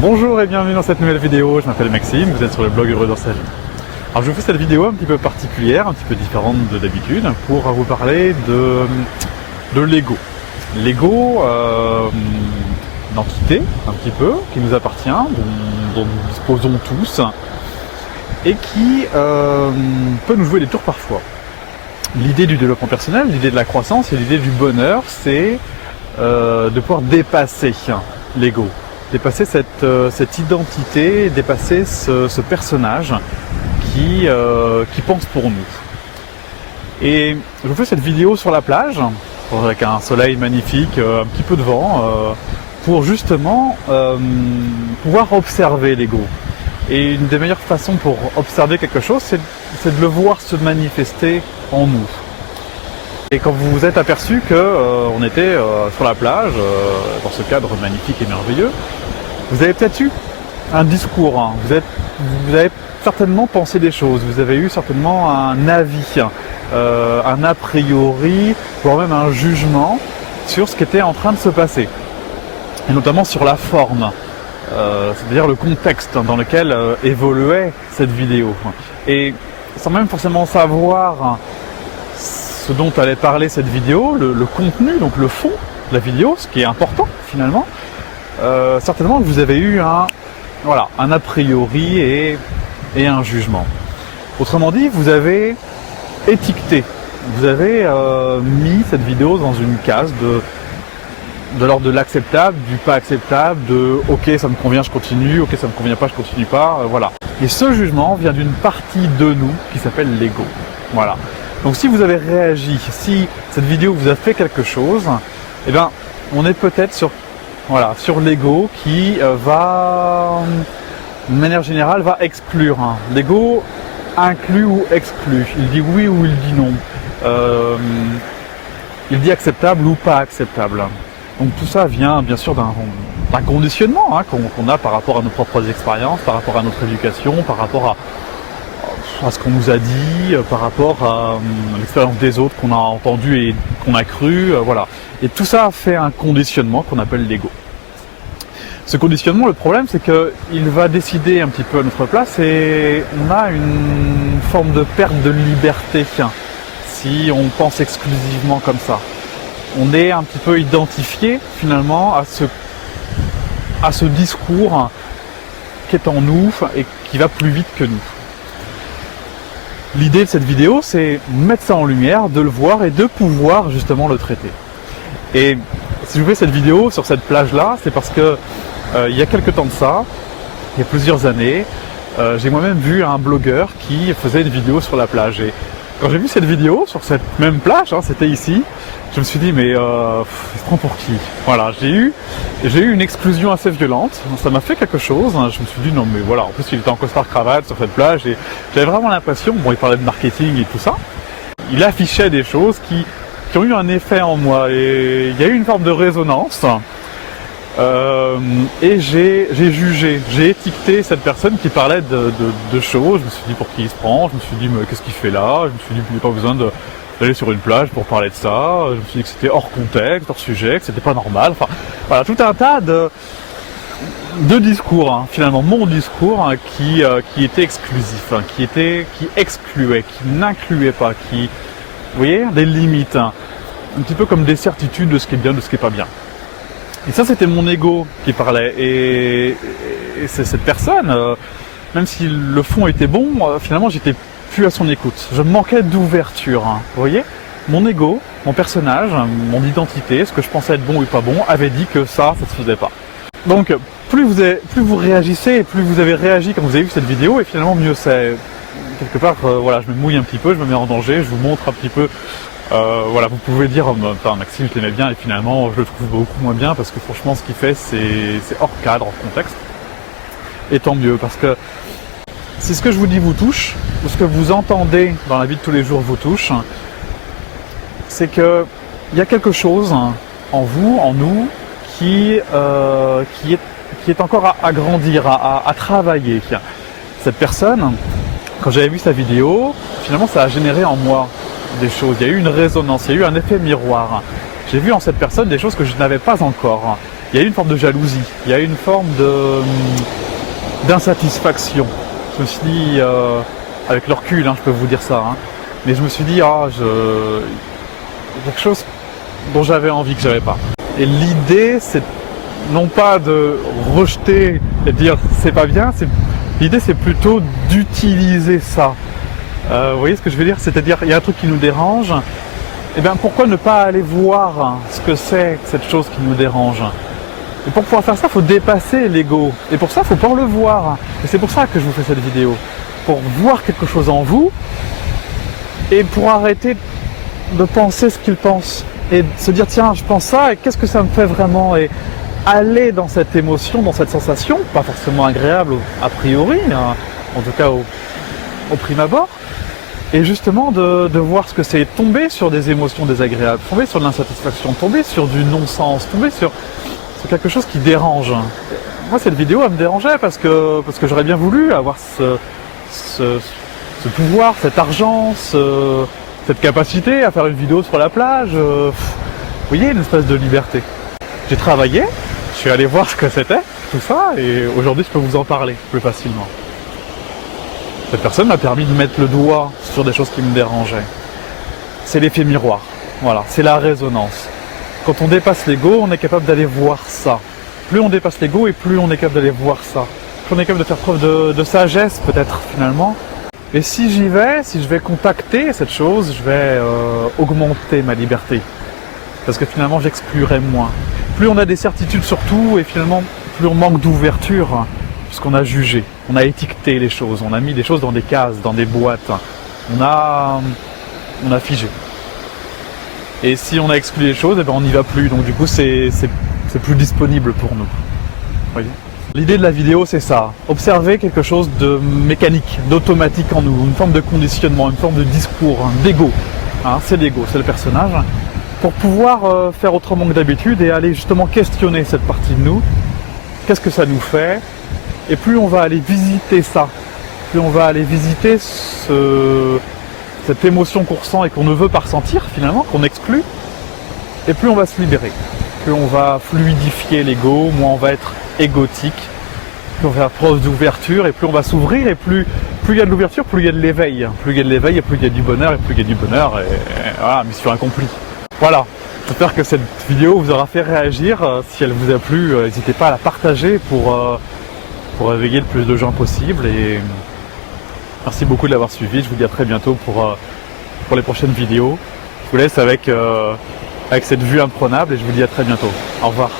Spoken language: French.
Bonjour et bienvenue dans cette nouvelle vidéo, je m'appelle Maxime, vous êtes sur le blog Heureux dans sa vie. Alors je vous fais cette vidéo un petit peu particulière, un petit peu différente de d'habitude, pour vous parler de Lego. Lego, une entité un petit peu, qui nous appartient, dont nous disposons tous, et qui peut nous jouer des tours parfois. L'idée du développement personnel, l'idée de la croissance et l'idée du bonheur, c'est de pouvoir dépasser l'ego. Dépasser cette identité, dépasser ce personnage qui pense pour nous. Et je vous fais cette vidéo sur la plage, avec un soleil magnifique, un petit peu de vent, pour justement pouvoir observer l'ego. Et une des meilleures façons pour observer quelque chose, c'est de le voir se manifester en nous. Et quand vous vous êtes aperçu qu'on était sur la plage, dans ce cadre magnifique et merveilleux, vous avez peut-être eu un discours, hein. Vous avez certainement pensé des choses, vous avez eu certainement un avis, un a priori, voire même un jugement sur ce qui était en train de se passer. Et notamment sur la forme, c'est-à-dire le contexte dans lequel évoluait cette vidéo. Et sans même forcément savoir ce dont allait parler cette vidéo, le contenu, donc le fond de la vidéo, ce qui est important finalement, certainement que vous avez eu un a priori et un jugement. Autrement dit, vous avez étiqueté, vous avez mis cette vidéo dans une case de l'ordre de l'acceptable, du pas acceptable, de ok ça me convient je continue, ok ça me convient pas je continue pas, voilà. Et ce jugement vient d'une partie de nous qui s'appelle l'ego. Voilà. Donc si vous avez réagi, si cette vidéo vous a fait quelque chose, eh bien on est peut-être sur l'ego qui va, de manière générale, va exclure. L'ego inclut ou exclut. Il dit oui ou il dit non. Il dit acceptable ou pas acceptable. Donc tout ça vient bien sûr d'un conditionnement qu'on a par rapport à nos propres expériences, par rapport à notre éducation, par rapport à ce qu'on nous a dit, par rapport à l'expérience des autres qu'on a entendu et qu'on a cru, voilà. Et tout ça fait un conditionnement qu'on appelle l'ego. Ce conditionnement, le problème, c'est qu'il va décider un petit peu à notre place et on a une forme de perte de liberté si on pense exclusivement comme ça. On est un petit peu identifié finalement à ce discours qui est en nous et qui va plus vite que nous. L'idée de cette vidéo, c'est mettre ça en lumière, de le voir et de pouvoir justement le traiter. Et si je vous fais cette vidéo sur cette plage-là, c'est parce que il y a quelques temps de ça, il y a plusieurs années, j'ai moi-même vu un blogueur qui faisait une vidéo sur la plage. Et quand j'ai vu cette vidéo sur cette même plage, c'était ici, je me suis dit mais il se prend pour qui? Voilà, j'ai eu une exclusion assez violente, ça m'a fait quelque chose, je me suis dit non mais voilà, en plus il était en costard cravate sur cette plage et j'avais vraiment l'impression, bon il parlait de marketing et tout ça, il affichait des choses qui ont eu un effet en moi et il y a eu une forme de résonance. Et j'ai jugé, j'ai étiqueté cette personne qui parlait de choses. Je me suis dit pour qui il se prend, je me suis dit mais qu'est-ce qu'il fait là, je me suis dit qu'il n'y a pas besoin d'aller sur une plage pour parler de ça, je me suis dit que c'était hors contexte, hors sujet, que c'était pas normal, enfin voilà, tout un tas de discours, finalement mon discours qui était exclusif, qui excluait, qui n'incluait pas, qui, vous voyez, des limites, un petit peu comme des certitudes de ce qui est bien, de ce qui est pas bien. Et ça, c'était mon ego qui parlait. Et c'est cette personne, même si le fond était bon, finalement, j'étais plus à son écoute. Je manquais d'ouverture. Vous voyez, mon ego, mon personnage, mon identité, ce que je pensais être bon ou pas bon, avait dit que ça se faisait pas. Donc, plus vous réagissez, plus vous avez réagi quand vous avez vu cette vidéo, et finalement, mieux c'est. Quelque part, voilà, je me mouille un petit peu, je me mets en danger, je vous montre un petit peu. Voilà, vous pouvez dire Maxime je l'aimais bien et finalement je le trouve beaucoup moins bien parce que franchement ce qu'il fait c'est hors cadre, hors contexte. Et tant mieux parce que si ce que je vous dis vous touche, ou ce que vous entendez dans la vie de tous les jours vous touche, c'est que il y a quelque chose en vous, en nous, qui est encore à grandir, à travailler. Cette personne, quand j'avais vu sa vidéo, finalement ça a généré en moi des choses, il y a eu une résonance, il y a eu un effet miroir. J'ai vu en cette personne des choses que je n'avais pas encore. il y a une forme de jalousie, il y a une forme d'insatisfaction. Je me suis dit, avec le recul, je peux vous dire ça, mais je me suis dit, il y a quelque chose dont j'avais envie que j'avais pas. Et l'idée, c'est non pas de rejeter et de dire c'est pas bien, l'idée c'est plutôt d'utiliser ça. Vous voyez ce que je veux dire? C'est-à-dire, il y a un truc qui nous dérange, et bien pourquoi ne pas aller voir ce que c'est cette chose qui nous dérange? Et pour pouvoir faire ça, il faut dépasser l'ego. Et pour ça, il faut pas le voir. Et c'est pour ça que je vous fais cette vidéo. Pour voir quelque chose en vous, et pour arrêter de penser ce qu'il pense. Et de se dire, tiens, je pense ça, et qu'est-ce que ça me fait vraiment? Et aller dans cette émotion, dans cette sensation, pas forcément agréable a priori, en tout cas au prime abord, et justement de voir ce que c'est, tomber sur des émotions désagréables, tomber sur de l'insatisfaction, tomber sur du non-sens, tomber sur quelque chose qui dérange. Moi, cette vidéo, elle me dérangeait parce que j'aurais bien voulu avoir ce pouvoir, cet argent, cette capacité à faire une vidéo sur la plage. Vous voyez, une espèce de liberté. J'ai travaillé, je suis allé voir ce que c'était, tout ça, et aujourd'hui je peux vous en parler plus facilement. Cette personne m'a permis de mettre le doigt sur des choses qui me dérangeaient. C'est l'effet miroir, voilà, c'est la résonance. Quand on dépasse l'ego, on est capable d'aller voir ça. Plus on dépasse l'ego et plus on est capable d'aller voir ça. Plus on est capable de faire preuve de sagesse peut-être finalement. Et si j'y vais, si je vais contacter cette chose, je vais augmenter ma liberté. Parce que finalement j'exclurai moins. Plus on a des certitudes sur tout et finalement plus on manque d'ouverture. Puisqu'on a jugé, on a étiqueté les choses, on a mis des choses dans des cases, dans des boîtes. On a figé. Et si on a exclu les choses, on n'y va plus. Donc du coup c'est plus disponible pour nous. Voyez ? L'idée de la vidéo, c'est ça. Observer quelque chose de mécanique, d'automatique en nous, une forme de conditionnement, une forme de discours, d'ego. C'est l'ego, c'est le personnage. Pour pouvoir faire autrement que d'habitude et aller justement questionner cette partie de nous. Qu'est-ce que ça nous fait? Et plus on va aller visiter ça, plus on va aller visiter cette émotion qu'on ressent et qu'on ne veut pas ressentir finalement, qu'on exclut, et plus on va se libérer. Plus on va fluidifier l'ego, moins on va être égotique, plus on va faire preuve d'ouverture, et plus on va s'ouvrir, et plus il y a de l'ouverture, plus il y a de l'éveil. Plus il y a de l'éveil, et plus il y a du bonheur, et plus il y a du bonheur, et voilà, mission accomplie. Voilà, j'espère que cette vidéo vous aura fait réagir. Si elle vous a plu, n'hésitez pas à la partager pour éveiller le plus de gens possible. Et merci beaucoup de l'avoir suivi. Je vous dis à très bientôt pour les prochaines vidéos. Je vous laisse avec cette vue imprenable et je vous dis à très bientôt. Au revoir.